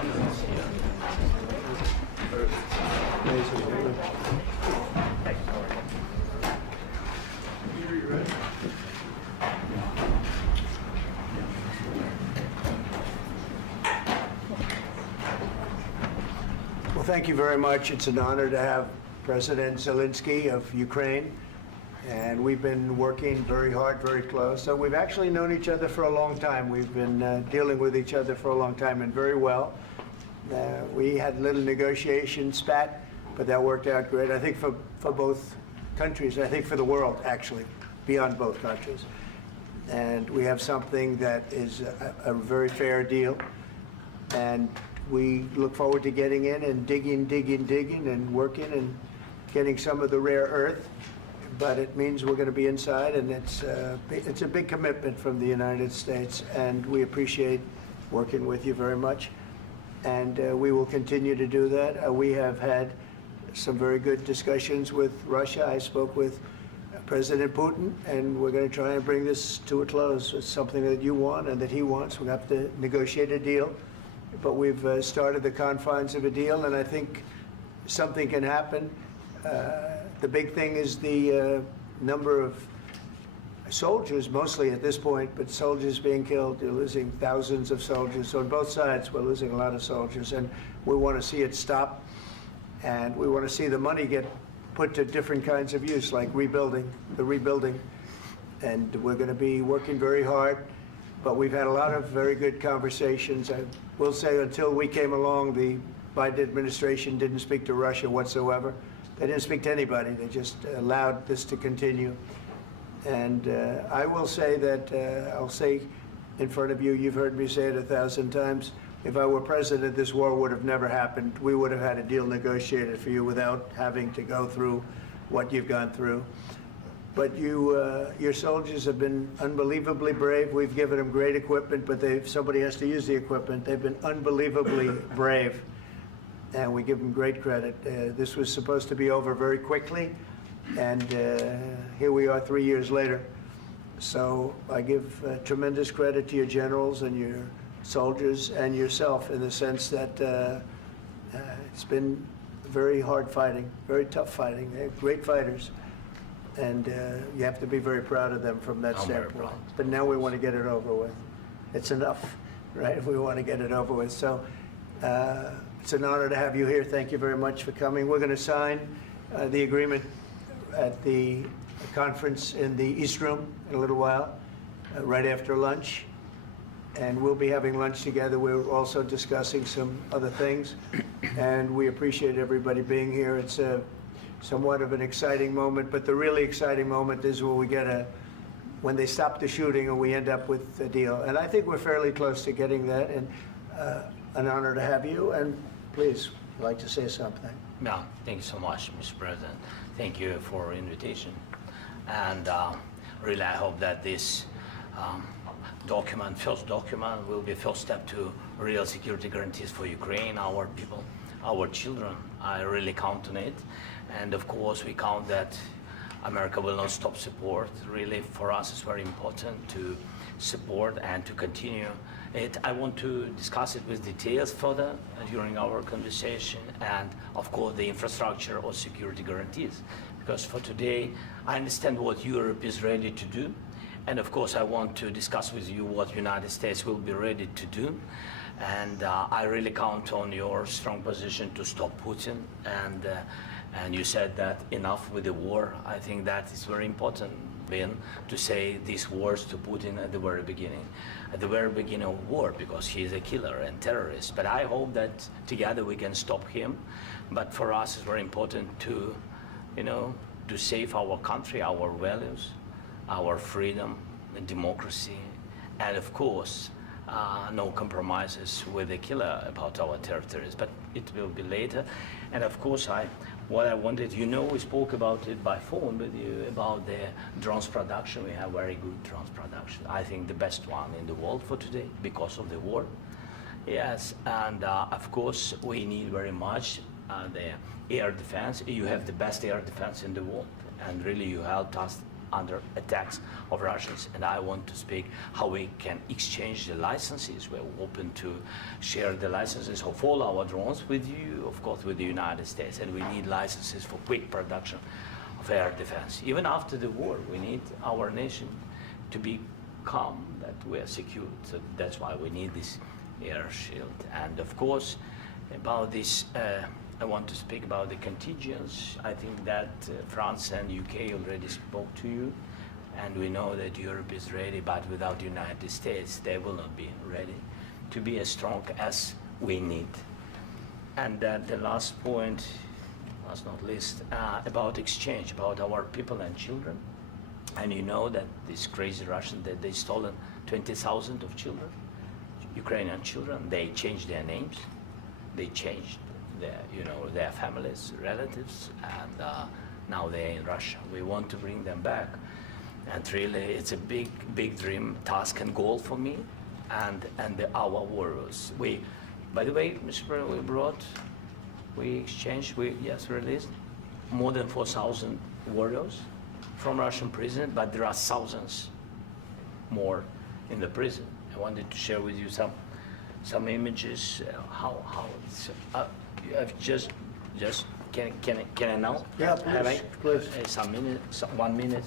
Well, thank you very much. It's an honor to have President Zelenski of Ukraine, and we've been working very hard, very close. So we've actually known each other for a long time. We've been dealing with each other for a long time and very well. We had a little negotiation spat, but that worked out great. I think for both countries, I think for the world, actually, beyond both countries. And we have something that is a very fair deal. And we look forward to getting in and digging and working and getting some of the rare earth. But it means we're going to be inside, and it's a big commitment from the United States, and we appreciate working with you very much. And we will continue to do that. We have had some very good discussions with Russia. I spoke with President Putin, and we're going to try and bring this to a close. It's something that you want and that he wants. We have to negotiate a deal, but we've started the confines of a deal, and I think something can happen. The big thing is the number of soldiers, mostly at this point, but soldiers being killed. You're losing thousands of soldiers. So on both sides, we're losing a lot of soldiers, and we want to see it stop. And we want to see the money get put to different kinds of use, like rebuilding. And we're going to be working very hard. But we've had a lot of very good conversations. I will say until we came along, the Biden administration didn't speak to Russia whatsoever. They didn't speak to anybody. They just allowed this to continue. And I will say that, I'll say in front of you, you've heard me say it 1,000 times, if I were president, this war would have never happened. We would have had a deal negotiated for you without having to go through what you've gone through. But your soldiers have been unbelievably brave. We've given them great equipment, but somebody has to use the equipment. They've been unbelievably brave, and we give them great credit. This was supposed to be over very quickly, and here we are 3 years later. So I give tremendous credit to your generals and your soldiers and yourself, in the sense that it's been very hard fighting, very tough fighting. They're great fighters. And you have to be very proud of them from that standpoint. But now we want to get it over with. It's enough, right? We want to get it over with. So it's an honor to have you here. Thank you very much for coming. We're going to sign the agreement at the conference in the East Room in a little while, right after lunch. And we'll be having lunch together. We're also discussing some other things. And we appreciate everybody being here. It's somewhat of an exciting moment, but the really exciting moment is when they stop the shooting and we end up with a deal. And I think we're fairly close to getting that, and an honor to have you. And please, I'd like to say something. Yeah, thank you so much, Mr. President. Thank you for invitation. And really, I hope that this first document, will be a first step to real security guarantees for Ukraine, our people, our children. I really count on it. And of course, we count that America will not stop support. Really, for us, it's very important to support and to continue it. I want to discuss it with details further during our conversation, and of course, the infrastructure or security guarantees. Because for today, I understand what Europe is ready to do. And of course, I want to discuss with you what United States will be ready to do. And I really count on your strong position to stop Putin. And you said that enough with the war. I think that is very important, Ben, to say these words to Putin at the very beginning of war, because he is a killer and terrorist. But I hope that together we can stop him. But for us, it's very important to, to save our country, our values, our freedom and democracy, and of course, no compromises with the killer about our territories, but it will be later. And of course, what I wanted, we spoke about it by phone with you, about the drones production. We have very good drones production. I think the best one in the world for today, because of the war. Yes, and of course, we need very much the air defense. You have the best air defense in the world, and really you helped us under attacks of Russians, and I want to speak how we can exchange the licenses. We're open to share the licenses of all our drones with you, of course, with the United States, and we need licenses for quick production of air defense. Even after the war, we need our nation to be calm, that we are secure. So that's why we need this air shield. And of course, about this, I want to speak about the contingents. I think that France and UK already spoke to you, and we know that Europe is ready, but without the United States, they will not be ready to be as strong as we need. And the last point, last not least, about exchange, about our people and children. And you know that these crazy Russians, that they stolen 20,000 of children, Ukrainian children. They changed their names, they changed their families, relatives, and now they're in Russia. We want to bring them back, and really, it's a big dream, task, and goal for me, and our warriors. By the way, Mr. President, we exchanged, released more than 4,000 warriors from Russian prison, but there are thousands more in the prison. I wanted to share with you some images. How it's. Can I now? Yeah, Have I? please. Some minute, 1 minute,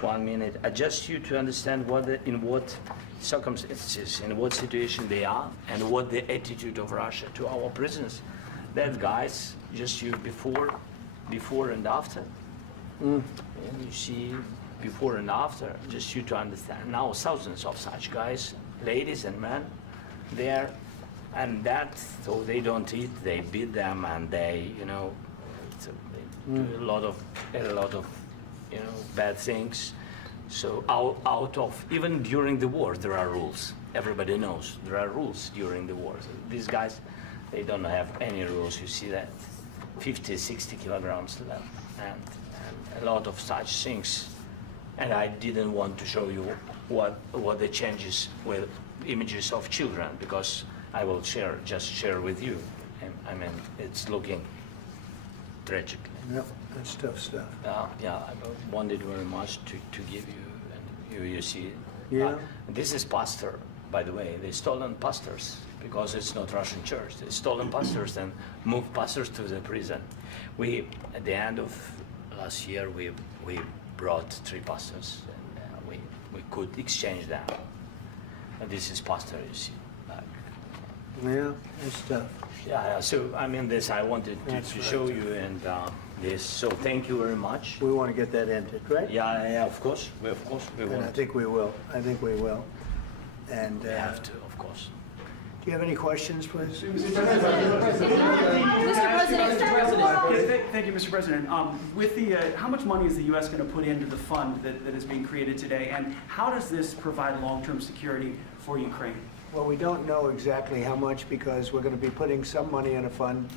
1 minute. Just you to understand in what circumstances, in what situation they are, and what the attitude of Russia to our prisoners. That guys, just you before and after. And you see before and after, just you to understand. Now thousands of such guys, ladies and men, there, and that, so they don't eat, they beat them, and they, they do a lot of, bad things. So out of, even during the war, there are rules. Everybody knows there are rules during the war. So these guys, they don't have any rules. You see that 50, 60 kilograms left, and a lot of such things. And I didn't want to show you what the changes with images of children, because I will just share with you. And, I mean, it's looking tragically. Yep, that's tough stuff. Yeah, I wanted very much to give you, and you see. Yeah. This is pastor, by the way. They stolen pastors because it's not Russian church. They stolen pastors and moved pastors to the prison. At the end of last year, we brought 3 pastors, and we could exchange them. And this is pastor, you see. Yeah, that's tough. Yeah. So I mean, this I wanted to show you, and this. So thank you very much. We want to get that ended, right? Yeah, of course. We And I want. think we will. And We have to, of course. do you have any questions, please? Mr. President. Thank you, Mr. President. With the, how much money is the U.S. going to put into the fund that is being created today, and how does this provide long-term security for Ukraine? Well, we don't know exactly how much, because we're going to be putting some money in a fund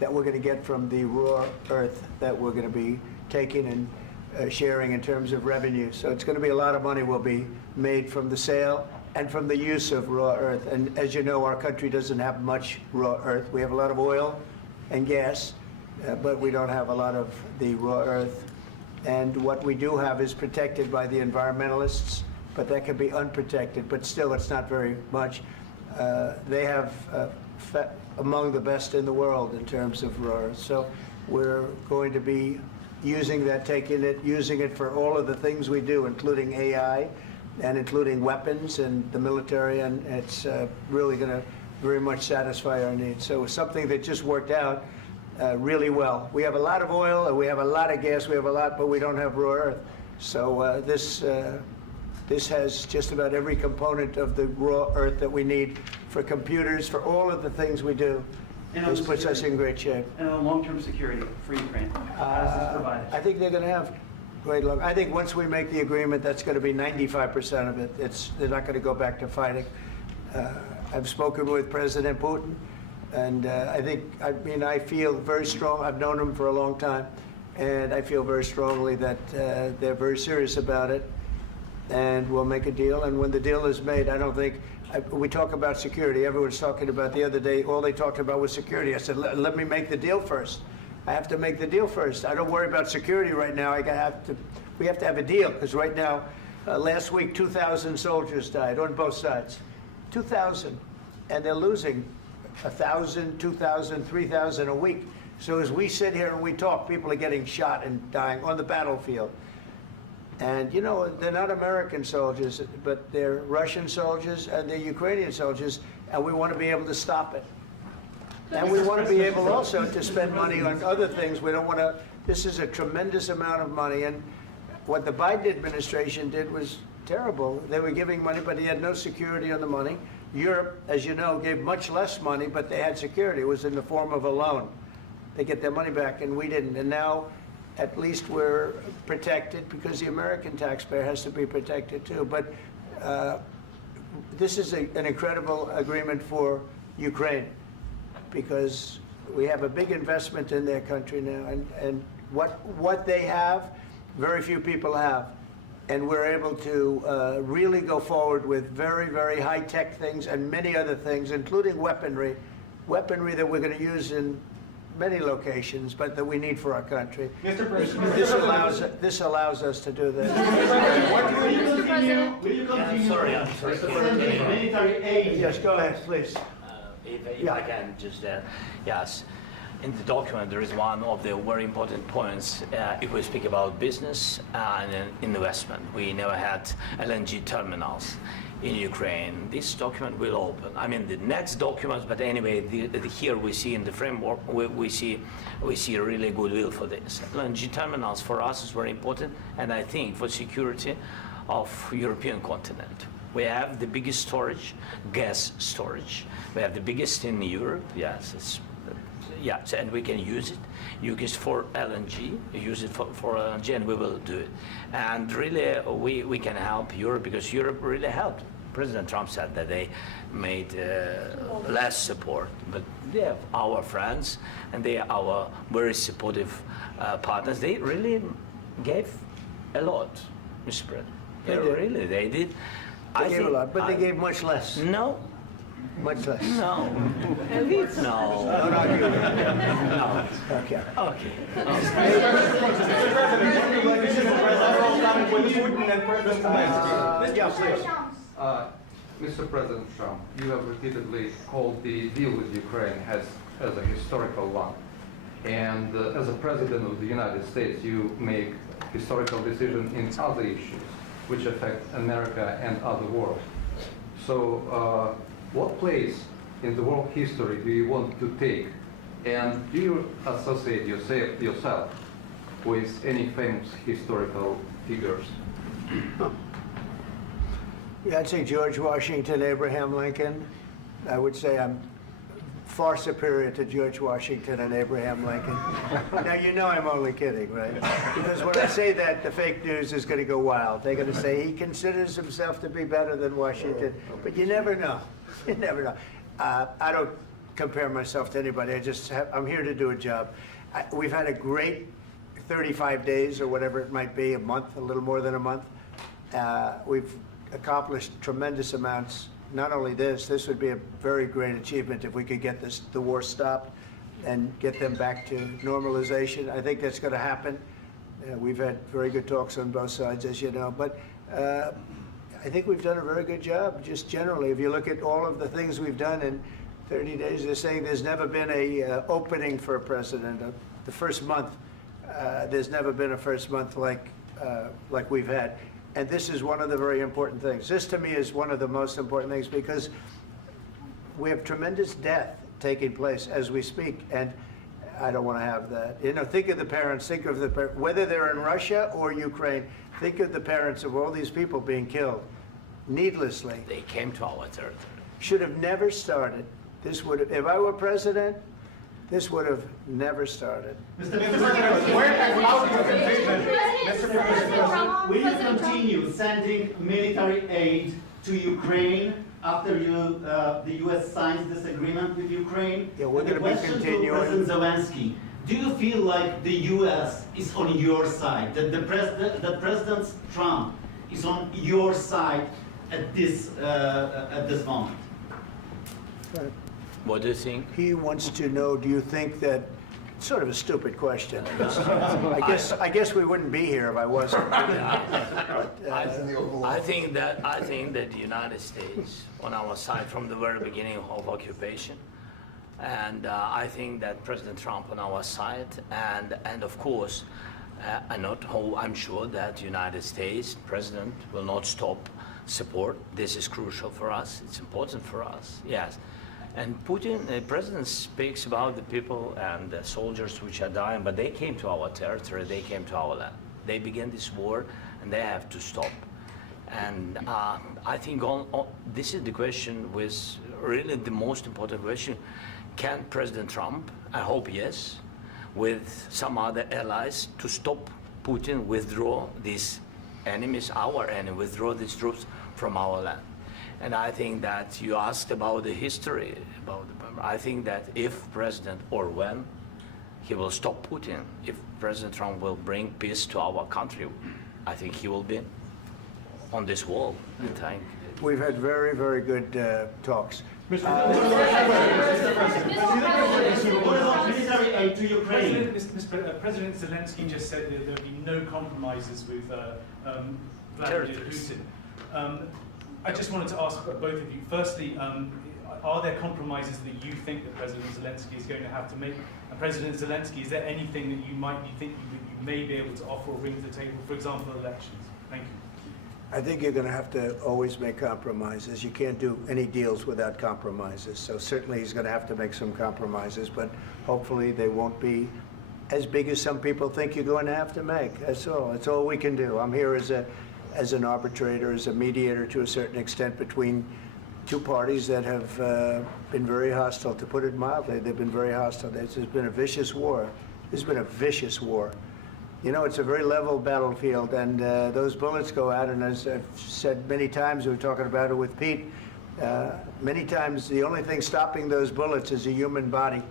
that we're going to get from the raw earth that we're going to be taking and sharing in terms of revenue. So it's going to be a lot of money will be made from the sale and from the use of raw earth. And as you know, our country doesn't have much raw earth. We have a lot of oil and gas, but we don't have a lot of the raw earth. And what we do have is protected by the environmentalists, but that can be unprotected, but still it's not very much. They have among the best in the world in terms of raw earth. So we're going to be using that, using it for all of the things we do, including AI and including weapons and the military, and it's really going to very much satisfy our needs. So it's something that just worked out really well. We have a lot of oil, and we have a lot of gas, we have a lot, but we don't have raw earth. So this has just about every component of the raw earth that we need for computers, for all of the things we do. This puts us in great shape. And on long-term security for Ukraine, how does this provide it? I think they're going to have great luck. I think once we make the agreement, that's going to be 95% of it. They're not going to go back to fighting. I've spoken with President Putin, and I feel very strong. I've known him for a long time, and I feel very strongly that they're very serious about it, and we'll make a deal. And when the deal is made, I don't think, we talk about security. Everyone's talking about the other day, all they talked about was security. I said, let me make the deal first. I have to make the deal first. I don't worry about security right now. I have to we have to have a deal, because right now, last week, 2,000 soldiers died on both sides. 2,000. And they're losing 1,000, 2,000, 3,000 a week. So as we sit here and we talk, people are getting shot and dying on the battlefield. And, you know, they're not American soldiers, but they're Russian soldiers and they're Ukrainian soldiers, and we want to be able to stop it. And we want to be able also to spend money on other things. We don't want to, this is a tremendous amount of money, and what the Biden administration did was terrible. They were giving money, but he had no security on the money. Europe, as you know, gave much less money, but they had security. It was in the form of a loan. They get their money back, and we didn't. And now, at least we're protected, because the American taxpayer has to be protected too. But this is an incredible agreement for Ukraine, because we have a big investment in their country now, and what they have, very few people have. And we're able to really go forward with very, very high-tech things and many other things, including weaponry that we're going to use in many locations, but that we need for our country. Mr. President, This allows us to do that. will you continue I'm sorry. sending military aid? Yes, go ahead, please. If I can just, yes. In the document, there is one of the very important points. If we speak about business and investment, we never had LNG terminals in Ukraine. This document will open. I mean, the next documents, but anyway, here we see in the framework, we see really goodwill for this. LNG terminals for us is very important, and I think for security of European continent. We have the biggest storage, gas storage. We have the biggest in Europe. Yes, yes, and we can use it. Use it for LNG. Use it for LNG, and we will do it. And really, we can help Europe, because Europe really helped. President Trump said that they made less support, but they are our friends, and they are our very supportive partners. They really gave a lot, Mr. President. They did. Really, they did. They gave a lot, but they gave much less. No. Much less. No. No. Don't argue. No. Okay. Okay. Mr. President Trump, you have repeatedly called the deal with Ukraine as a historical one. And as a President of the United States, you make historical decisions in other issues which affect America and other world. So what place in the world history do you want to take? And do you associate yourself with any famous historical figures? Yeah, I'd say George Washington, Abraham Lincoln. I would say I'm far superior to George Washington and Abraham Lincoln. Now, you know I'm only kidding, right? Because when I say that, the fake news is going to go wild. They're going to say he considers himself to be better than Washington. But you never know. You never know. I don't compare myself to anybody. I'm here to do a job. We've had a great 35 days or whatever it might be, a month, a little more than a month. We've accomplished tremendous amounts. Not only this would be a very great achievement if we could get the war stopped and get them back to normalization. I think that's going to happen. We've had very good talks on both sides, as you know. But I think we've done a very good job, just generally. If you look at all of the things we've done in 30 days, they're saying there's never been a opening for a president. The first month, there's never been a first month like we've had. And this is one of the very important things. This, to me, is one of the most important things, because we have tremendous death taking place as we speak, and I don't want to have that. You know, think of the parents, whether they're in Russia or Ukraine, think of the parents of all these people being killed needlessly. They came to our territory. Should have never started. This would have, if I were president, this would have never started. Mr. President, where has out your conviction? Mr. President, will you continue sending military aid to Ukraine after the U.S. signs this agreement with Ukraine? Yeah, we're And the going to be question continuing. to President Zelensky, do you feel like the U.S. is on your side, that President Trump is on your side at this moment? What do you think? He wants to know, do you think that Sort of a stupid question. I guess we wouldn't be here if I wasn't. I think that the United States on our side from the very beginning of occupation, and I think that President Trump on our side, and of course, I'm sure that the United States President will not stop support. This is crucial for us. It's important for us. Yes. And Putin, the president speaks about the people and the soldiers which are dying, but they came to our territory, they came to our land. They began this war, and they have to stop. And I think this is the question, with really the most important question. Can President Trump, I hope yes, with some other allies, to stop Putin, withdraw these enemies, our enemy, withdraw these troops from our land? And I think that you asked about the history, I think that if President, or when, he will stop Putin, if President Trump will bring peace to our country, I think he will be on this wall. I think. We've had very, very good talks. What about military aid to Ukraine? President Zelensky just said that there would be no compromises with Vladimir Putin. I just wanted to ask both of you, firstly, are there compromises that you think that President Zelensky is going to have to make? And President Zelensky, is there anything that you might be thinking that you may be able to offer or bring to the table, for example, elections? Thank you. I think you're going to have to always make compromises. You can't do any deals without compromises. So certainly he's going to have to make some compromises, but hopefully they won't be as big as some people think you're going to have to make. That's all. That's all we can do. I'm here as an arbitrator, as a mediator to a certain extent between two parties that have been very hostile. To put it mildly, they've been very hostile. There's been a vicious war. There's been a vicious war. You know, it's a very level battlefield, and those bullets go out, and as I've said many times, we were talking about it with Pete, many times the only thing stopping those bullets is a human body.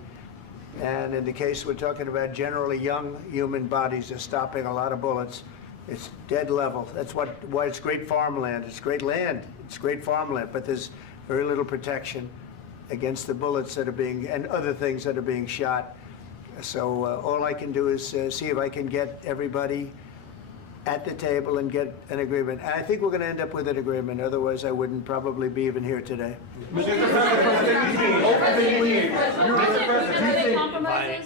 And in the case we're talking about, generally young human bodies are stopping a lot of bullets. It's dead level. That's why it's great farmland. It's great land. It's great farmland, but there's very little protection against the bullets that are being, and other things that are being shot. So all I can do is see if I can get everybody at the table and get an agreement. And I think we're going to end up with an agreement. Otherwise, I wouldn't probably be even here today.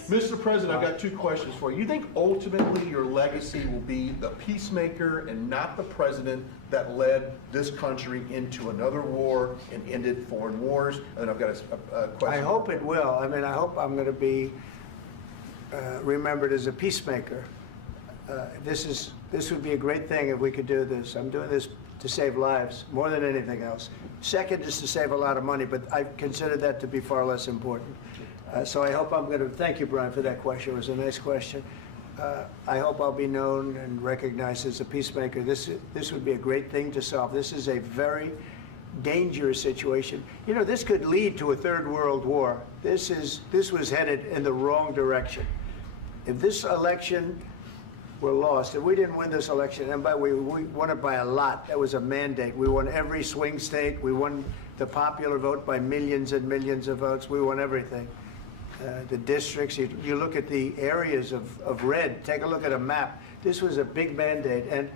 Mr. President, I've got two questions for you. You think ultimately your legacy will be the peacemaker and not the president that led this country into another war and ended foreign wars? And I've got a question. I hope it will. I mean, I hope I'm going to be remembered as a peacemaker. This would be a great thing if we could do this. I'm doing this to save lives more than anything else. Second is to save a lot of money, but I consider that to be far less important. So I hope I'm going to, thank you, Brian, for that question. It was a nice question. I hope I'll be known and recognized as a peacemaker. This would be a great thing to solve. This is a very dangerous situation. You know, this could lead to a third world war. This was headed in the wrong direction. If this election were lost, if we didn't win this election, and we won it by a lot, that was a mandate. We won every swing state. We won the popular vote by millions and millions of votes. We won everything. The districts, you look at the areas of red, take a look at a map. This was a big mandate, and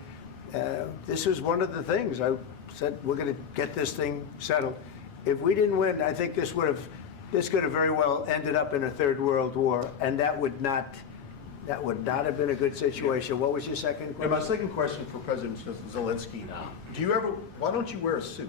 this was one of the things. I said, we're going to get this thing settled. If we didn't win, I think this could have very well ended up in a third world war, and that would not have been a good situation. What was your second question? And my second question for President Zelensky, why don't you wear a suit?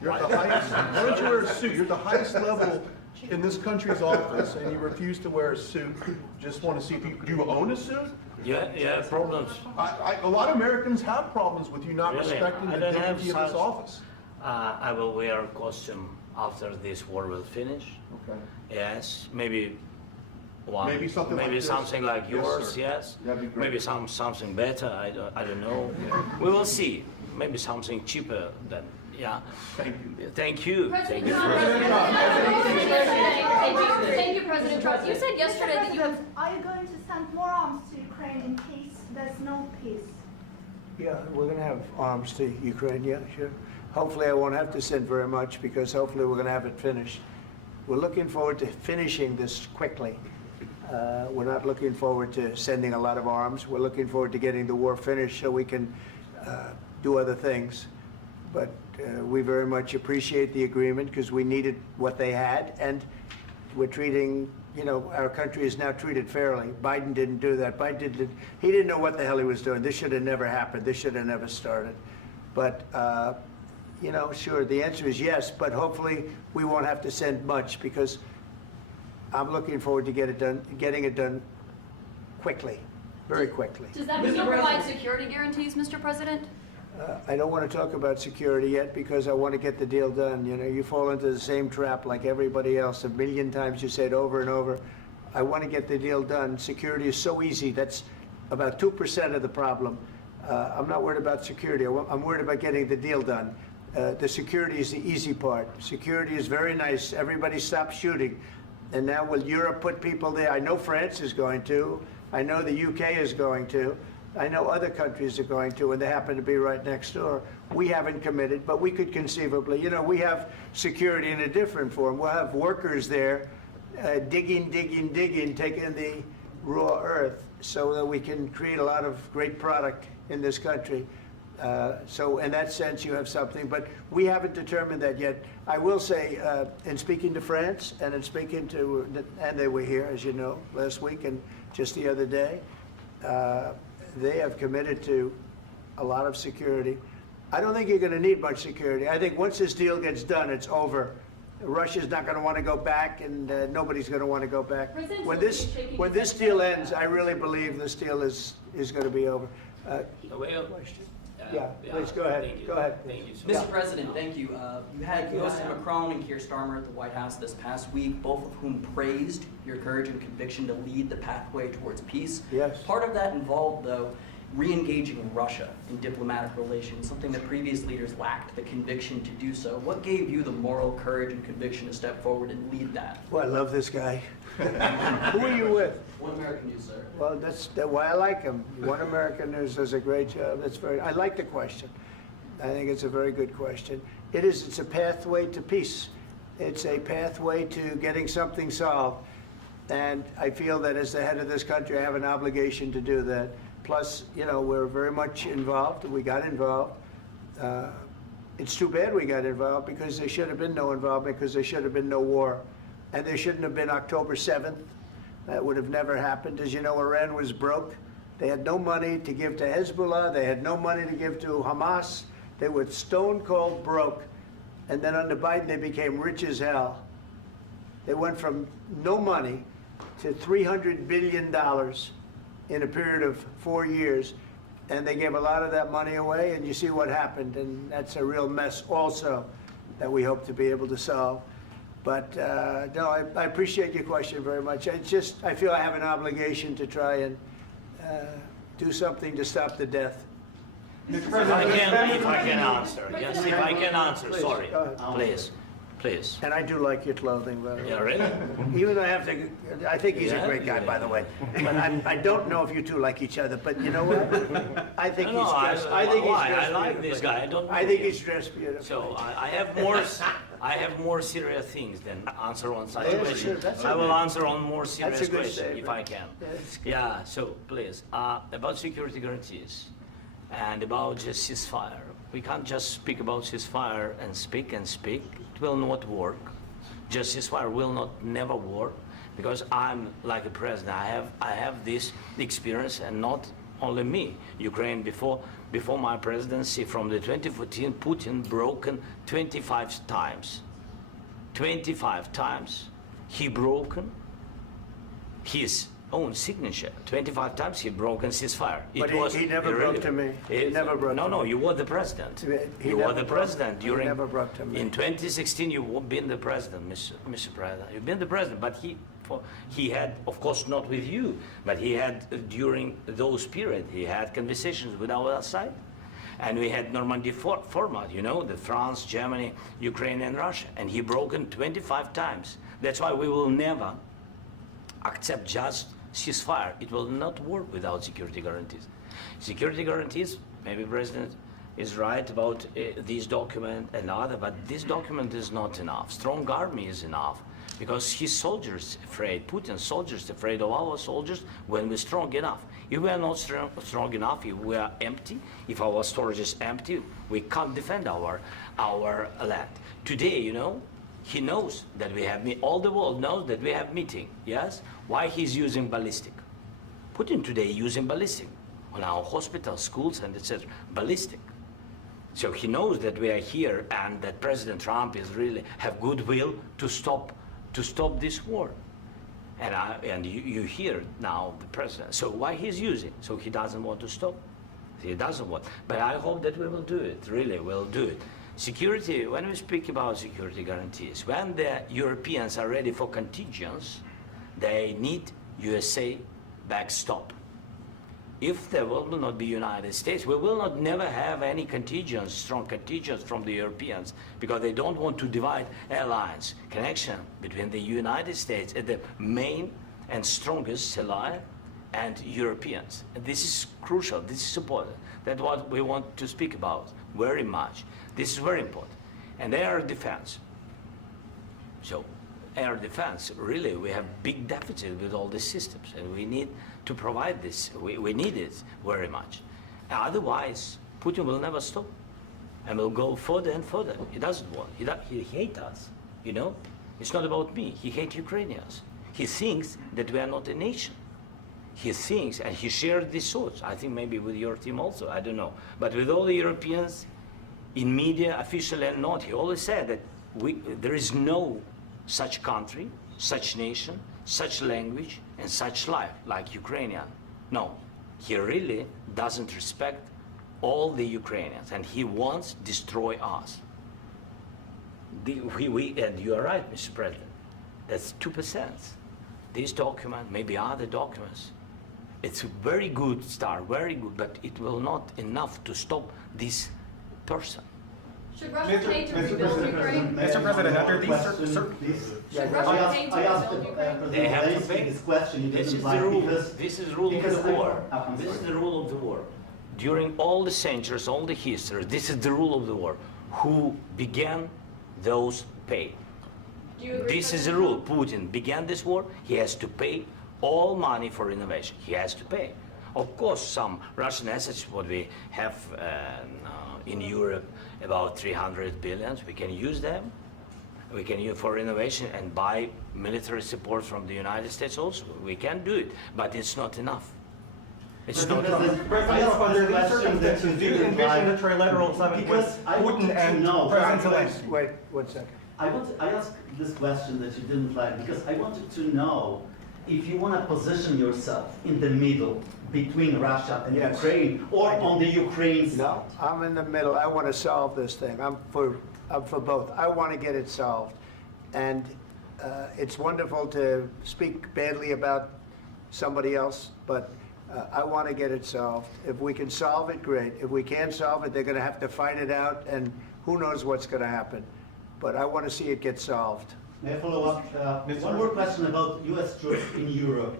You're at the highest, why don't you wear a suit? You're at the highest level in this country's office, and you refuse to wear a suit. Just want to see if do you own a suit? Yeah, problems. A lot of Americans have problems with you not Really? respecting the dignity of this office. I will wear a costume after this war will finish. Okay. Yes, maybe one. Maybe something like this? Something like Yes, yours. sir. Yes. That'd be great. Maybe something better. I don't know. We will see. Maybe something cheaper than. Yeah. Thank you. Thank you. President Trump. Thank you, President Trump. You said yesterday that you have. Are you going to send more arms to Ukraine in case there's no peace? Yeah, we're going to have arms to Ukraine, yeah, sure. Hopefully I won't have to send very much, because hopefully we're going to have it finished. We're looking forward to finishing this quickly. We're not looking forward to sending a lot of arms. We're looking forward to getting the war finished so we can do other things. But we very much appreciate the agreement because we needed what they had, and we're treating, you know, our country is now treated fairly. Biden didn't do that. He didn't know what the hell he was doing. This should have never happened. This should have never started. But, you know, sure, the answer is yes, but hopefully we won't have to send much because I'm looking forward to getting it done quickly, very quickly. Does that mean you'll provide security guarantees, Mr. President? I don't want to talk about security yet because I want to get the deal done. You know, you fall into the same trap like everybody else. A million times you say it over and over. I want to get the deal done. Security is so easy. That's about 2% of the problem. I'm not worried about security. I'm worried about getting the deal done. The security is the easy part. Security is very nice. Everybody stops shooting. And now will Europe put people there? I know France is going to. I know the UK is going to. I know other countries are going to, and they happen to be right next door. We haven't committed, but we could conceivably. You know, we have security in a different form. We'll have workers there digging, taking the raw earth so that we can create a lot of great product in this country. So in that sense, you have something, but we haven't determined that yet. I will say, in speaking to France and in speaking to, and they were here, as you know, last week and just the other day, they have committed to a lot of security. I don't think you're going to need much security. I think once this deal gets done, it's over. Russia's not going to want to go back, and nobody's going to want to go back. When this deal ends, I really believe this deal is going to be over. Question? Yeah, please go ahead. Go ahead. Thank you so Mr. President, thank you. You had Mr. Macron and Keir Starmer at the White House this past week, both of whom praised your courage and conviction to lead the pathway towards peace. Yes. Part of that involved, though, re-engaging Russia in diplomatic relations, something that previous leaders lacked the conviction to do so. What gave you the moral courage and conviction to step forward and lead that? Well, I love this guy. Who are you with? One American News, sir. Well, that's why I like him. One American News does a great job. I like the question. I think it's a very good question. It's a pathway to peace. It's a pathway to getting something solved. And I feel that as the head of this country, I have an obligation to do that. Plus, you know, we're very much involved. We got involved. It's too bad we got involved because there should have been no involvement because there should have been no war. And there shouldn't have been October 7th. That would have never happened. As you know, Iran was broke. They had no money to give to Hezbollah. They had no money to give to Hamas. They were stone cold broke. And then under Biden, they became rich as hell. They went from no money to $300 billion in a period of 4 years. And they gave a lot of that money away, and you see what happened. And that's a real mess also that we hope to be able to solve. But no, I appreciate your question very much. It's just, I feel I have an obligation to try and do something to stop the death. If I can answer, yes, if I can answer, Please, sorry, go ahead. please. And I do like your clothing, by the way. Yeah, really? Even though I think he's a great guy, Yeah. by the way. But I don't know if you two like each other, but you know what? I think he's dressed. I think he's dressed I like beautifully. this guy. I don't. I think he's dressed beautifully. So I have more serious things than answer on such Yeah, question. sure, that's I a will good- answer on more serious a good question if statement. I can. Yeah. So please, about security guarantees and about just ceasefire. We can't just speak about ceasefire and speak and speak. It will not work. Just ceasefire will never work because I'm like a president. I have this experience, and not only me. Ukraine before my presidency, from the 2014, Putin broken 25 times. 25 times he broken his own signature. 25 times he broken ceasefire. But he never broke to me. He never broke to me. No, you were the president. You were the president during. He never broke to me. In 2016, you've been the president, Mr. President. You've been the president, but he had, of course, not with you, but he had during those period, he had conversations with our side. And we had Normandy format, you know, the France, Germany, Ukraine, and Russia. And he broken 25 times. That's why we will never accept just ceasefire. It will not work without security guarantees. Security guarantees, maybe President is right about this document and other, but this document is not enough. Strong army is enough because his soldiers afraid, Putin's soldiers afraid of our soldiers when we're strong enough. If we are not strong enough, if we are empty, if our storage is empty, we can't defend our land. Today, you know, he knows that we have, all the world knows that we have meeting, yes? Why he's using ballistic? Putin today using ballistic on our hospitals, schools, and etc. Ballistic. So he knows that we are here and that President Trump is really have goodwill to stop this war. And you hear now the president. So why he's using? So he doesn't want to stop. He doesn't want. But I hope that we will do it. Really, we'll do it. Security. When we speak about security guarantees, when the Europeans are ready for contingents, they need USA backstop. If there will not be United States, we will not never have any contingents, strong contingents from the Europeans, because they don't want to divide alliance, connection between the United States and the main and strongest ally and Europeans. And this is crucial, this is important. That's what we want to speak about very much. This is very important. And air defense. So air defense, really, we have big deficit with all these systems, and we need to provide this. We need it very much. Otherwise, Putin will never stop, and will go further and further. He doesn't want. He hates us. You know, it's not about me. He hates Ukrainians. He thinks that we are not a nation. He thinks, and he shared these thoughts. I think maybe with your team also. I don't know, but with all the Europeans, in media, officially and not, he always said that there is no such country, such nation, such language, and such life like Ukrainian. No, he really doesn't respect all the Ukrainians, and he wants to destroy us. And you are right, Mr. President. That's 2%. This document, maybe other documents, it's a very good start, very good, but it will not enough to stop this person. Should Russia pay to rebuild Ukraine? Mr. President, under these Should Russia pay to I asked rebuild Ukraine? They have to President pay. this question. You This didn't is like the rule. because This is the rule of because the war. I'm This is sorry. the rule of the war. During all the centuries, all the history, this is the rule of the war. Who began, those pay. Do you agree, This is the President rule. Putin began this war. He has to pay all money for innovation. He has to pay. Of course, some Russian assets, what we have in Europe, about 300 billion, we can use them. We can use for innovation and buy military support from the United States also. We can do it, but it's not enough. It's not enough. President, under these circumstances, do you envision a trilateral summit with Putin and President Zelensky? Wait 1 second. I asked this question that you didn't like because I wanted to know if you want to position yourself in the middle between Russia and Yes. Ukraine or on the Ukraine's No, I'm in the middle. I want to solve this thing. I'm for both. I want to get it solved. And it's wonderful to speak badly about somebody else, but I want to get it solved. If we can solve it, great. If we can't solve it, they're going to have to fight it out, and who knows what's going to happen. But I want to see it get solved. May I follow up? One more question about U.S. troops in Europe.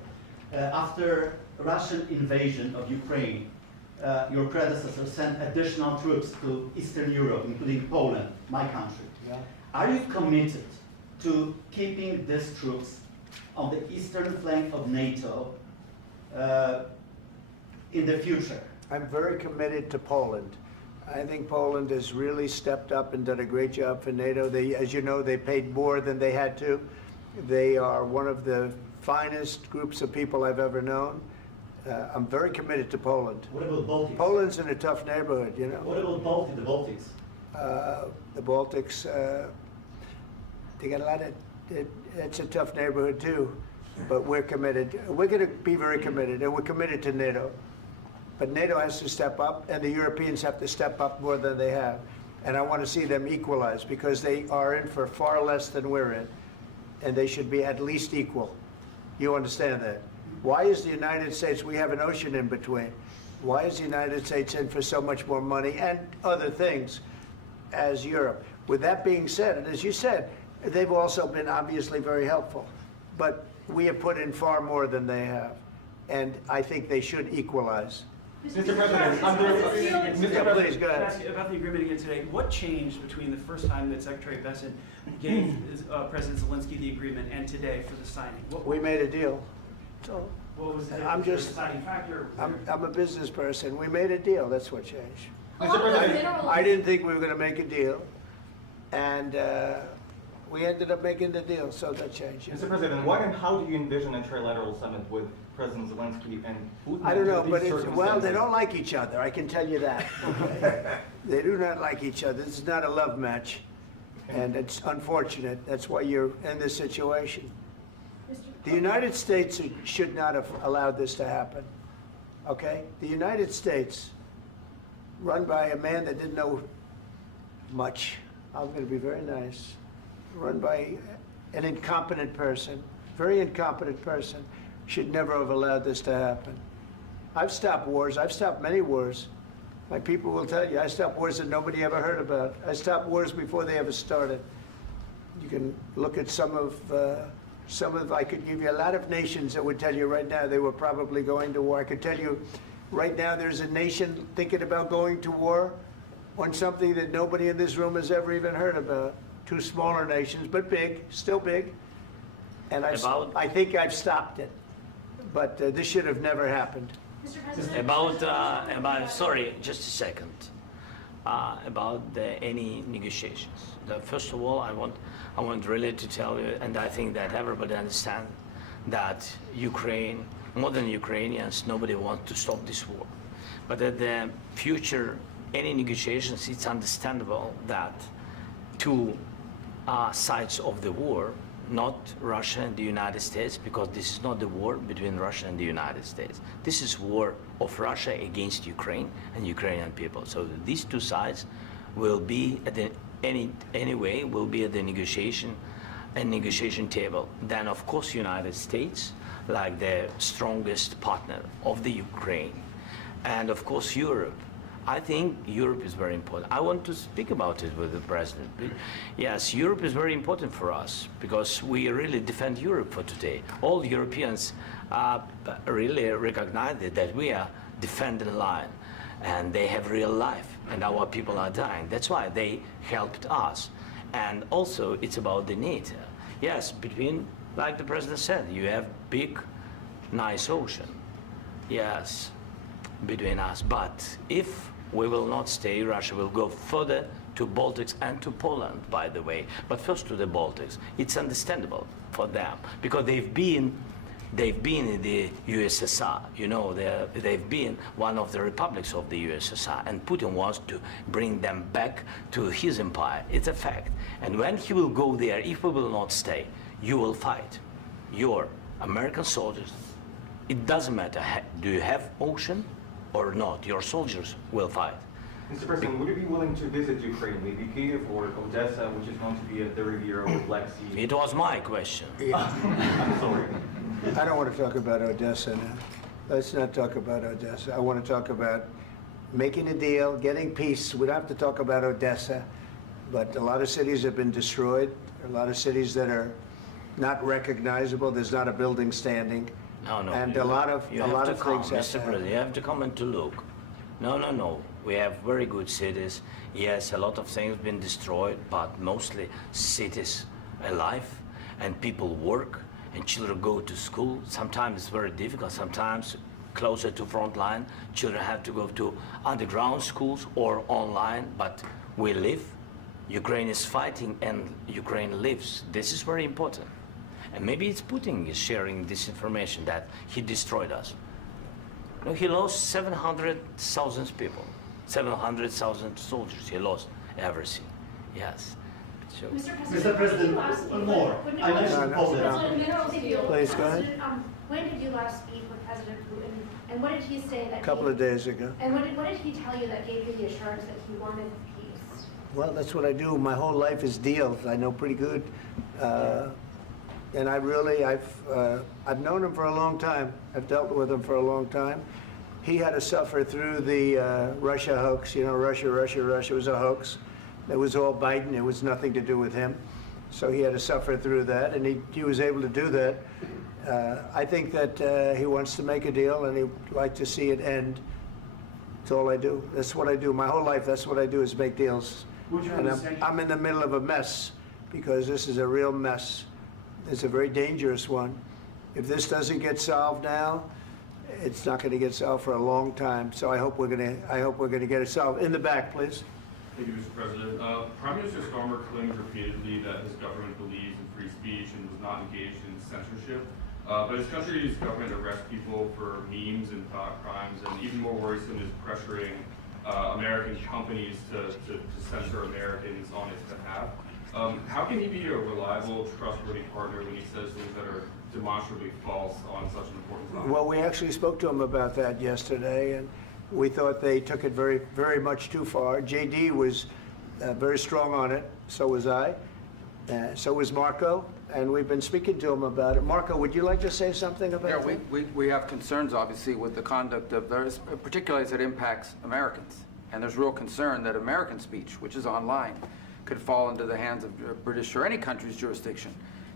After Russian invasion of Ukraine, your predecessor sent additional troops to Eastern Europe, including Poland, my country. Yeah. Are you committed to keeping these troops on the eastern flank of NATO in the future? I'm very committed to Poland. I think Poland has really stepped up and done a great job for NATO. They, as you know, they paid more than they had to. They are one of the finest groups of people I've ever known. I'm very committed to Poland. What about Baltics? Poland's in a tough neighborhood, you know. What about the Baltics? The Baltics, they got a lot of, it's a tough neighborhood too, but we're committed. We're going to be very committed, and we're committed to NATO. But NATO has to step up, and the Europeans have to step up more than they have. And I want to see them equalize, because they are in for far less than we're in, and they should be at least equal. You understand that? Why is the United States, we have an ocean in between, why is the United States in for so much more money and other things as Europe? With that being said, and as you said, they've also been obviously very helpful, but we have put in far more than they have, and I think they should equalize. Mr. President, under Yeah, please, go Can I ahead. ask you about the agreement again today? What changed between the first time that Secretary Bessent gave President Zelensky the agreement and today for the signing? We made a deal. So, What was the I'm just- deciding factor? I'm a business person. We made a deal. That's what changed. Along with minerals. I didn't think we were gonna make a deal, and we ended up making the deal, so that changed. Mr. President, what and how do you envision a trilateral summit with President Zelensky and Putin? I don't know, under but these well, they circumstances? don't like each other, I can tell you that. Okay? They do not like each other. This is not a love match, and it's unfortunate. That's why you're in this situation. The United States should not have allowed this to happen, okay? The United States, run by a man that didn't know much, I'm going to be very nice, run by an incompetent person, very incompetent person, should never have allowed this to happen. I've stopped wars. I've stopped many wars. My people will tell you, I stopped wars that nobody ever heard about. I stopped wars before they ever started. You can look at some of, I could give you a lot of nations that would tell you right now they were probably going to war. I could tell you right now there's a nation thinking about going to war on something that nobody in this room has ever even heard about. Two smaller nations, but big, still big. And I think I've stopped it. But this should have never happened. Mr. President. About sorry, just a second. About any negotiations. First of all, I want really to tell you, and I think that everybody understands that Ukraine, modern Ukrainians, nobody wants to stop this war. But at the future, any negotiations, it's understandable that two sides of the war, not Russia and the United States, because this is not the war between Russia and the United States. This is war of Russia against Ukraine and Ukrainian people. So these two sides will be at the anyway will be at the negotiation table. Then of course United States, like the strongest partner of the Ukraine, and of course Europe. I think Europe is very important. I want to speak about it with the president. Yes, Europe is very important for us because we really defend Europe for today. All Europeans really recognize that we are defending line, and they have real life, and our people are dying. That's why they helped us. And also, it's about the NATO. Yes, between, like the president said, you have big, nice ocean. Yes, between us. But if we will not stay, Russia will go further to Baltics and to Poland, by the way. But first to the Baltics. It's understandable for them because they've been in the USSR. You know, they've been one of the republics of the USSR, and Putin wants to bring them back to his empire. It's a fact. And when he will go there, if we will not stay, you will fight. Your American soldiers, it doesn't matter, do you have ocean or not, your soldiers will fight. Mr. President, would you be willing to visit Ukraine, maybe Kyiv or Odessa, which is going to be at the Riviera or Black Sea? It was my question. I'm sorry. I don't want to talk about Odessa now. Let's not talk about Odessa. I want to talk about making a deal, getting peace. We don't have to talk about Odessa, but a lot of cities have been destroyed. A lot of cities that are not recognizable. There's not a building standing. No. And a lot of things have to Mr. happen. President, you have to come and to look. No. We have very good cities. Yes, a lot of things been destroyed, but mostly cities alive, and people work, and children go to school. Sometimes it's very difficult. Sometimes closer to front line, children have to go to underground schools or online. But we live. Ukraine is fighting, and Ukraine lives. This is very important. And maybe it's Putin is sharing this information that he destroyed us. No, he lost 700,000 people, 700,000 soldiers. He lost everything. Yes. So, Mr. President, one more. I mentioned Poland. Please, go ahead. When did you last speak with President Putin, and what did he say that? A couple of days ago. And what did he tell you that gave you the assurance that he wanted peace? Well, that's what I do. My whole life is deals. I know pretty good. And I've known him for a long time. I've dealt with him for a long time. He had to suffer through the Russia hoax. You know, Russia was a hoax. It was all Biden. It was nothing to do with him. So he had to suffer through that, and he was able to do that. I think that he wants to make a deal, and he'd like to see it end That's all I do. That's what I do. My whole life, that's what I do, is make deals. Would you And understand? I'm in the middle of a mess, because this is a real mess. It's a very dangerous one. If this doesn't get solved now, it's not going to get solved for a long time. So I hope we're going to get it solved. In the back, please. Thank you, Mr. President. Prime Minister Starmer claimed repeatedly that his government believes in free speech and was not engaged in censorship. But his country's government arrests people for memes and thought crimes, and even more worrisome is pressuring American companies to censor Americans on its behalf. How can he be a reliable, trustworthy partner when he says things that are demonstrably false on such an important topic? Well, we actually spoke to him about that yesterday, and we thought they took it very, very much too far. JD was very strong on it. So was I. So was Marco. And we've been speaking to him about it. Marco, would you like to say something about that? We have concerns, obviously, with the conduct of those, particularly as it impacts Americans. And there's real concern that American speech, which is online, could fall into the hands of British or any country's jurisdiction.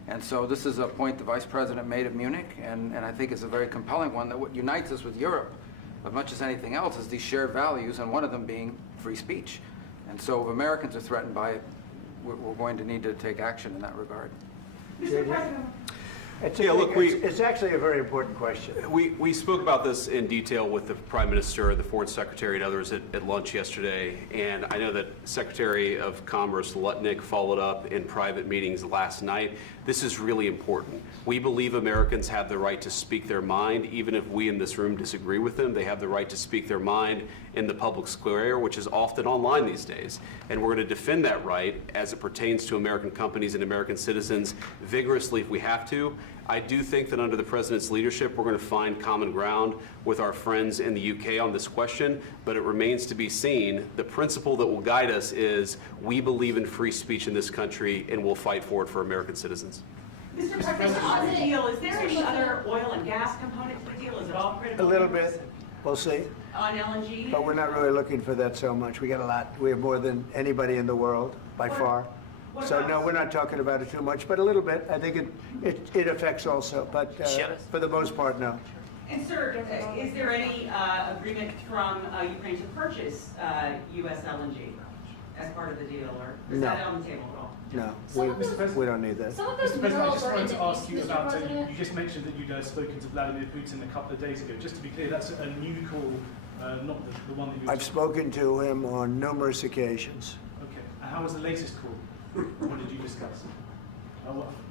And so this is a point the Vice President made of Munich, and I think it's a very compelling one, that what unites us with Europe, as much as anything else, is these shared values, and one of them being free speech. And so if Americans are threatened by it, we're going to need to take action in that regard. Mr. President. It's actually a very important question. We spoke about this in detail with the Prime Minister, the Foreign Secretary, and others at lunch yesterday, and I know that Secretary of Commerce Lutnick followed up in private meetings last night. This is really important. We believe Americans have the right to speak their mind, even if we in this room disagree with them. They have the right to speak their mind in the public square, which is often online these days. And we're going to defend that right as it pertains to American companies and American citizens vigorously if we have to. I do think that under the President's leadership, we're going to find common ground with our friends in the UK on this question, but it remains to be seen. The principle that will guide us is we believe in free speech in this country, and we'll fight for it for American citizens. Mr. President, on the deal, is there any other oil and gas component to the deal? Is it all critical? A little bit. We'll see. On LNG? But we're not really looking for that so much. We got a lot. We have more than anybody in the world, by far. So no, we're not talking about it too much, but a little bit. I think it affects also, but for the most part, no. And sir, is there any agreement from Ukraine to purchase U.S. LNG as part of the deal, or is that on the table at all? No, we don't need that. Some of those Mr. President, I minerals just are in wanted the to ask east, you Mr. about, President. you just mentioned that you'd spoken to Vladimir Putin a couple of days ago. Just to be clear, that's a new call, not the one that you... I've spoken to him on numerous occasions. Okay, and how was the latest call? What did you discuss?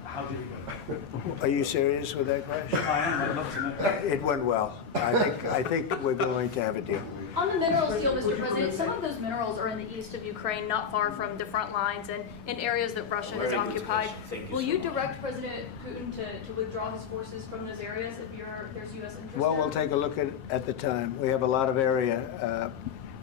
How did it go? Are you serious with that question? I am, I'd love to know. It went well. I think we're going to have a deal. On the minerals deal, Mr. President, some of those minerals are in the east of Ukraine, not far from the front lines and in areas that Russia has Very good occupied. question. Thank you Will so you much. direct President Putin to withdraw his forces from those areas if there's U.S. interest Well, there? we'll take a look at the time. We have a lot of area.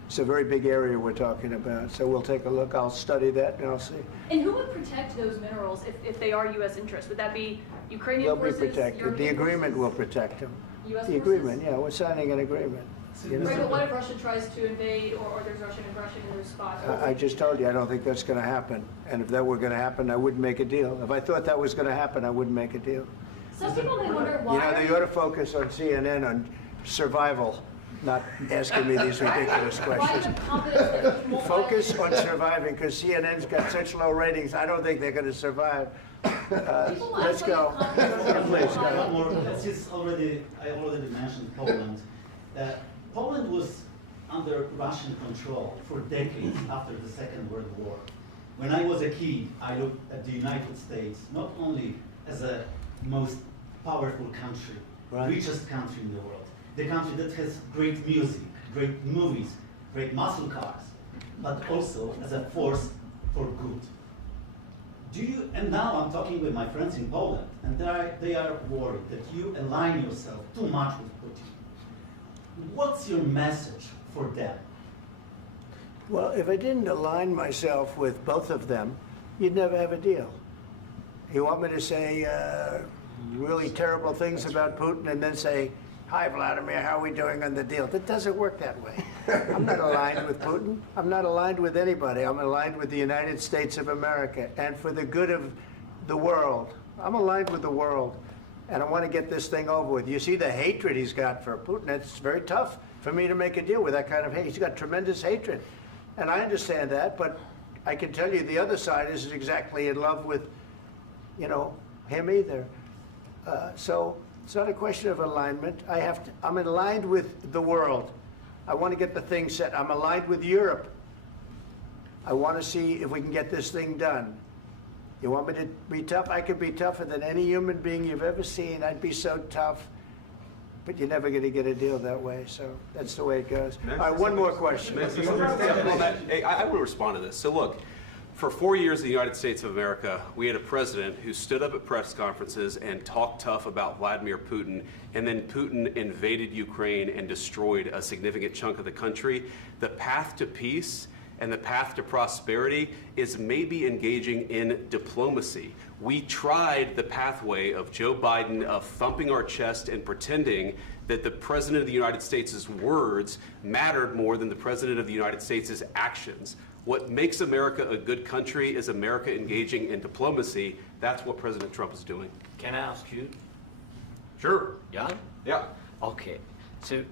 It's a very big area we're talking about, so we'll take a look. I'll study that and I'll see. And who would protect those minerals if they are U.S. interests? Would that be Ukrainian They'll be forces? protected. The European agreement forces? will protect them. U.S. The forces? agreement, yeah, we're signing an agreement. You know? Right, but what if Russia tries to invade or there's Russian aggression in those spots? I just told you, I don't think that's going to happen. And if that were going to happen, I wouldn't make a deal. If I thought that was going to happen, I wouldn't make a deal. Some people may wonder You why. know, they ought to focus on CNN on survival, not asking me these ridiculous Why questions. the confidence that Putin won't Focus violate- on surviving, because CNN's got such low ratings, I don't think they're going to survive. Let's go. Please, go One ahead. more. I already mentioned Poland. Poland was under Russian control for decades after the Second World War. When I was a kid, I looked at the United States not only as a most powerful country, richest country in the world, the country that has great music, great movies, great muscle cars, but also as a force for good. And now I'm talking with my friends in Poland, and they are worried that you align yourself too much with Putin. What's your message for them? Well, if I didn't align myself with both of them, you'd never have a deal. You want me to say really terrible things about Putin and then say, "Hi, Vladimir, how are we doing on the deal?" That doesn't work that way. I'm not aligned with Putin. I'm not aligned with anybody. I'm aligned with the United States of America. And for the good of the world, I'm aligned with the world. and I want to get this thing over with. You see the hatred he's got for Putin. It's very tough for me to make a deal with that kind of hate. He's got tremendous hatred, and I understand that, but I can tell you the other side isn't exactly in love with, you know, him either. So it's not a question of alignment. I'm aligned with the world. I want to get the thing set. I'm aligned with Europe. I want to see if we can get this thing done. You want me to be tough? I could be tougher than any human being you've ever seen. I'd be so tough. But you're never going to get a deal that way, so that's the way it goes. All right, one more question. Hey, I want to respond to this. So look, for 4 years in the United States of America, we had a president who stood up at press conferences and talked tough about Vladimir Putin, and then Putin invaded Ukraine and destroyed a significant chunk of the country. The path to peace and the path to prosperity is maybe engaging in diplomacy. We tried the pathway of Joe Biden of thumping our chest and pretending that the President of the United States' words mattered more than the President of the United States' actions. What makes America a good country is America engaging in diplomacy. That's what President Trump is doing. Can I ask you? Sure. Yeah? Yeah. Okay. So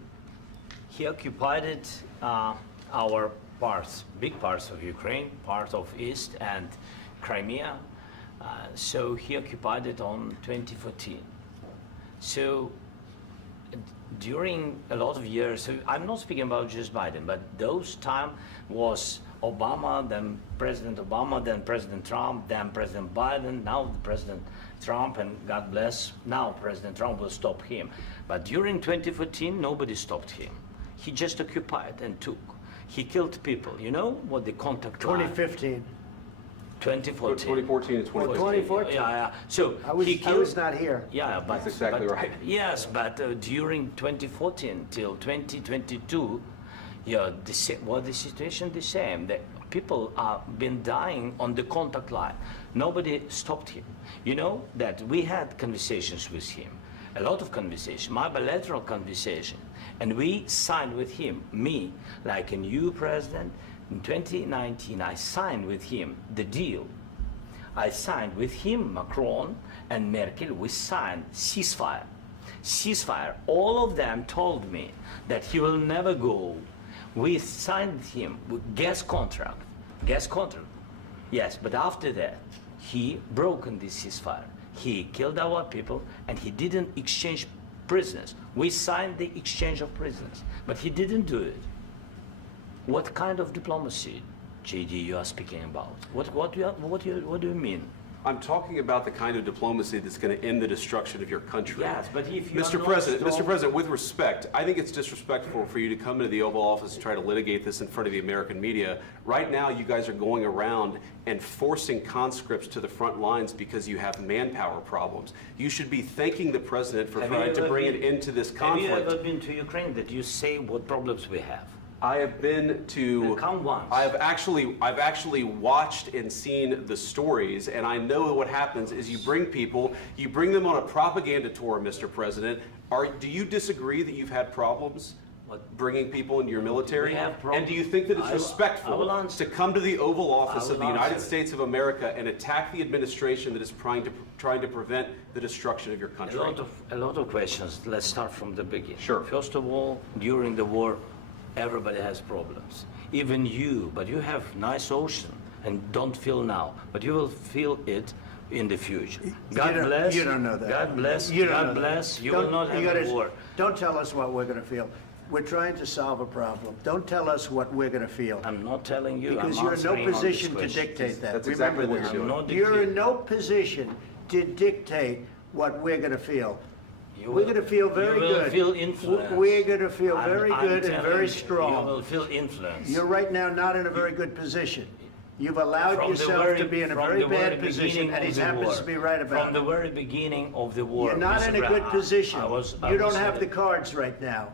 he occupied our parts, big parts of Ukraine, part of East and Crimea. So he occupied it on 2014. So during a lot of years, so I'm not speaking about just Biden, but those time was Obama, then President Obama, then President Trump, then President Biden, now President Trump, and God bless, now President Trump will stop him. But during 2014, nobody stopped him. He just occupied and took. He killed people. You know what the contact line? 2015. 2014. 2014 and 2015. 2014. Yeah. So I was not here. Yeah, but that's exactly right. Yes, but during 2014 till 2022, yeah, the situation the same. The people are been dying on the contact line. Nobody stopped him. You know that we had conversations with him, a lot of conversation, my bilateral conversation, and we signed with him. Me, like a new president. In 2019, I signed with him the deal. I signed with him, Macron and Merkel, we signed ceasefire. Ceasefire. All of them told me that he will never go. We signed with him with gas contract. Gas contract. Yes, but after that, he broken this ceasefire. He killed our people and he didn't exchange prisoners. We signed the exchange of prisoners, but he didn't do it. What kind of diplomacy, JD, you are speaking about? What do you mean? I'm talking about the kind of diplomacy that's going to end the destruction of your country. Yes, but if you Mr. President, with respect, I think it's disrespectful for you to come into the Oval Office and try to litigate this in front of the American media. Right now, you guys are going around and forcing conscripts to the front lines because you have manpower problems. You should be thanking the President for trying to bring an end to this conflict. Have you ever been to Ukraine that you say what problems we have? I have been to. Come once. I've actually watched and seen the stories, and I know what happens is you bring them on a propaganda tour, Mr. President. Do you disagree that you've had problems bringing people into your military? And do you think that it's respectful to come to the Oval Office of the United States of America and attack the administration that is trying to prevent the destruction of your country? A lot of questions. Let's start from the beginning. Sure. First of all, during the war, everybody has problems. Even you, but you have nice ocean and don't feel now, but you will feel it in the future. God bless. You don't know that. God bless. You don't God know bless. that. You will not have a war. Don't tell us what we're going to feel. We're trying to solve a problem. Don't tell us what we're going to feel. I'm not telling you. Because I'm you're in no answering on position this to question. dictate that. That's Remember exactly what this. you're doing. You're in no position to dictate what we're going to feel. We're going to feel very good. You will feel influence. We're going to feel very good and very strong. You will feel influence. You're right now not in a very good position. You've allowed yourself to be in a very bad position, and he happens to be right about it. From the very beginning of the war. You're not in a good position. You don't have the the cards right now.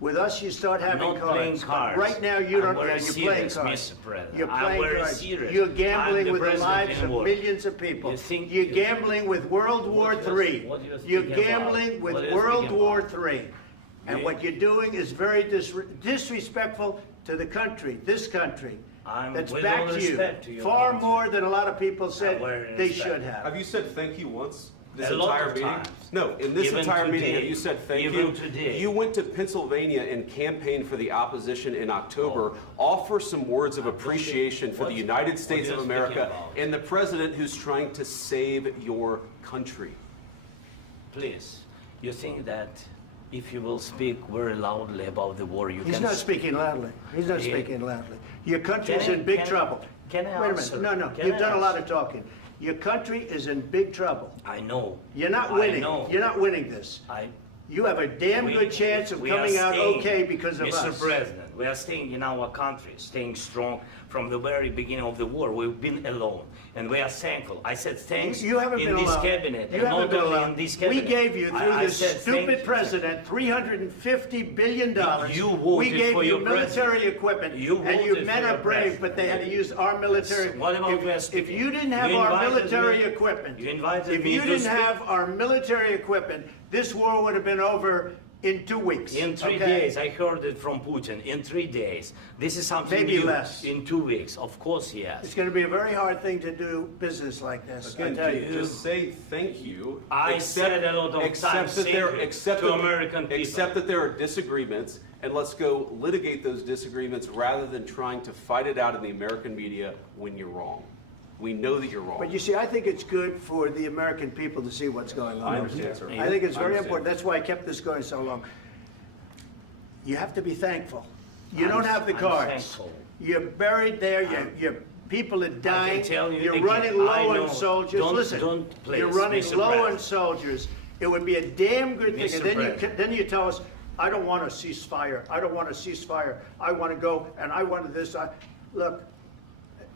With us, you start having not playing cards. cards. Right now, you don't. I'm very You're serious, playing cards. Mr. President. You're I'm playing very cards. serious. You're I'm gambling the with the president lives in of war. millions of people. You think You're you- gambling with World War III. what you're You're speaking gambling about? with What you're World speaking War about? III. And what you're doing is very disrespectful to the country, this country. That's with all back to you. respect to your Far country. more than a lot of people said Very they respect. should have. Have you said thank you once? this A lot entire of meeting? times. No, in this Even entire meeting, today. have you said thank Even you? today. You went to Pennsylvania and campaigned for the opposition in October. Offer some words of appreciation for the United States what of are you speaking America about? and the president who's trying to save your country. Please, you think that if you will speak very loudly about the war, you He's can... not speaking loudly. He's not Yeah. speaking loudly. Your country is Can I- in big can I- trouble. can I Wait a answer? minute. No, Can you've I done a lot answer? of talking. Your country is in big trouble. I know. You're not I winning. know. You're not winning this. You have a damn good chance of we are coming out staying, okay because of Mr. us. President, we are staying in our country, staying strong from the very beginning of the war. We've been alone, and we are thankful. I said thanks You haven't in been this alone. cabinet, You and haven't not been only alone. in this We cabinet. gave you, through I this said thank stupid you. president, $350 billion. You voted We gave for you your military president. equipment, You and you voted men for are your brave, president. but they had to use our military. What about we are If speaking? you didn't have You our invited military me- equipment, you invited if me you to didn't speak. have our military equipment, this war would have been over in 2 weeks. In 3 okay? days, I heard it from Putin. In 3 days, this is something Maybe new. less. In 2 weeks, of course, yes. It's going to be a very hard thing to do business like this. I Again, tell you. just say thank you. I said a lot of accept times that thank there, you accept to that- American people. Accept that there are disagreements, and let's go litigate those disagreements rather than trying to fight it out in the American media when you're wrong. We know that you're wrong. But you see, I think it's good for the American people to see what's going on. I understand, sir. I think it's I very understand. important. That's why I kept this going so long. You have to be thankful. You don't have the I'm cards. thankful. You're buried there. Your people are dying. tell you You're again, running I low know. on soldiers. Don't- Listen, don't, please, you're running Mr. low on President. soldiers. It would be a damn good thing. Mr. And then President. then you tell us, I don't want a ceasefire. I don't want a ceasefire. I want to go and I want this. Look,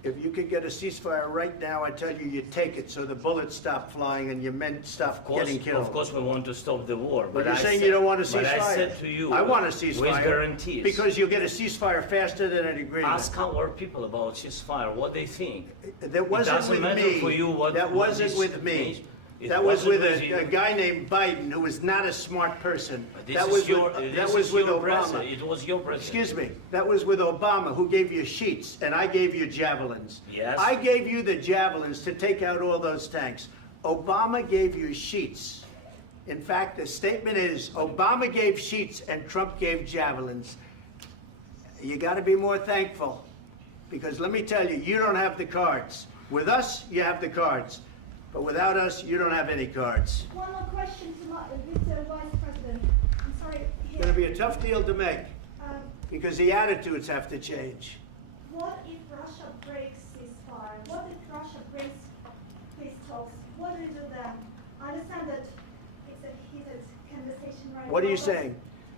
if you could get a ceasefire right now, I tell you, you take it so the bullets stop flying and your men stop getting killed. Of course, we want to stop the war. But you're I saying said- you don't want a ceasefire. But I said to you, I want a with ceasefire. guarantees. Because you'll get a ceasefire faster than an agreement. Ask our people about ceasefire, what they think. That wasn't doesn't with matter me. for you what- That what wasn't this with me. means. It That was wasn't with with you. a guy named Biden who was not a smart person. This That is was your- with, this that is was with your Obama. president. It was your president. Excuse me. That was with Obama, who gave you sheets, and I gave you javelins. Yes. I gave you the javelins to take out all those tanks. Obama gave you sheets. In fact, the statement is Obama gave sheets and Trump gave javelins. You got to be more thankful, because let me tell you, you don't have the cards. With us, you have the cards. But without us, you don't have any cards. One more question to Mr. Vice President. I'm sorry. It's going to be a tough deal to make, Um, because the attitudes have to change. What if Russia breaks ceasefire? What if Russia breaks peace talks? What do we do then? I understand that it's a heated conversation right now. What are you but saying?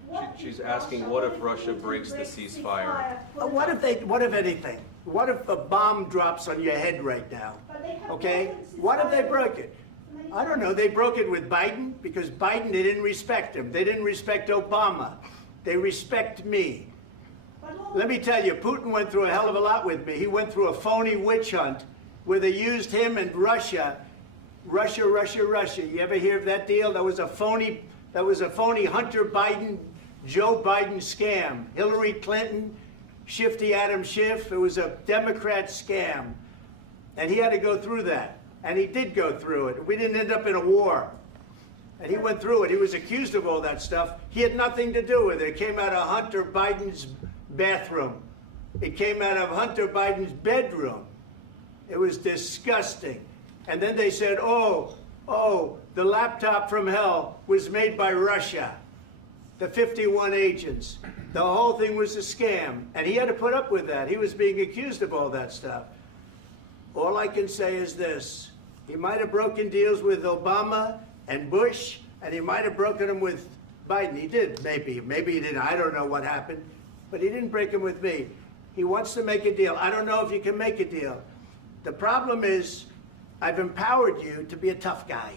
what She's if asking, what if Russia Putin breaks the ceasefire? for the- What if anything? What if a bomb drops on your head right now? But they have Okay? broken What if they ceasefire broke it? many I don't know. They broke it with Biden, because Biden, they didn't respect him. They didn't respect Obama. They respect me. But what- Let me tell you, Putin went through a hell of a lot with me. He went through a phony witch hunt where they used him and Russia. Russia. You ever hear of that deal? That was a phony Hunter Biden, Joe Biden scam. Hillary Clinton, Shifty Adam Schiff. It was a Democrat scam. And he had to go through that. And he did go through it. We didn't end up in a war. And he went through it. He was accused of all that stuff. He had nothing to do with it. It came out of Hunter Biden's bathroom. It came out of Hunter Biden's bedroom. It was disgusting. And then they said, oh, the laptop from hell was made by Russia. The 51 agents. The whole thing was a scam. And he had to put up with that. He was being accused of all that stuff. All I can say is this. He might have broken deals with Obama and Bush, and he might have broken them with Biden. He did, maybe. Maybe he didn't. I don't know what happened. But he didn't break them with me. He wants to make a deal. I don't know if you can make a deal. The problem is, I've empowered you to be a tough guy.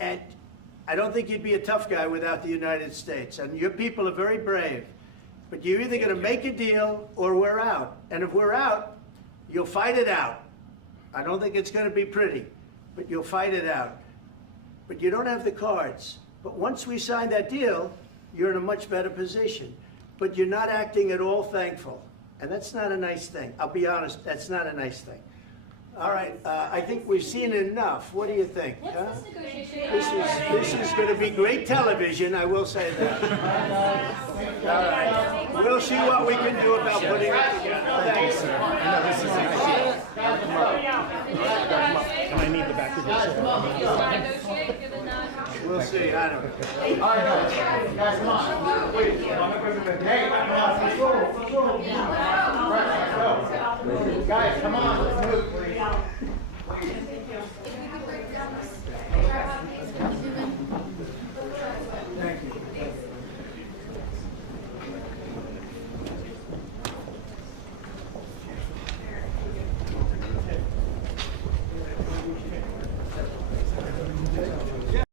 And I don't think you'd be a tough guy without the United States. And your people are very brave. But you're either going to make a deal or we're out. And if we're out, you'll fight it out. I don't think it's going to be pretty, but you'll fight it out. But you don't have the cards. But once we sign that deal, you're in a much better position. But you're not acting at all thankful. And that's not a nice thing. I'll be honest, that's not a nice thing. All right, I think we've seen enough. What do you think? What's huh? this negotiation? This is going to be great television, I will say that. All right, we'll see what we can do about putting it together. Thanks, sir. I need the back of Negotiate, given that. We'll see, I don't know. All right, guys, come on. Wait. Hey, guys, come on, let's move, please.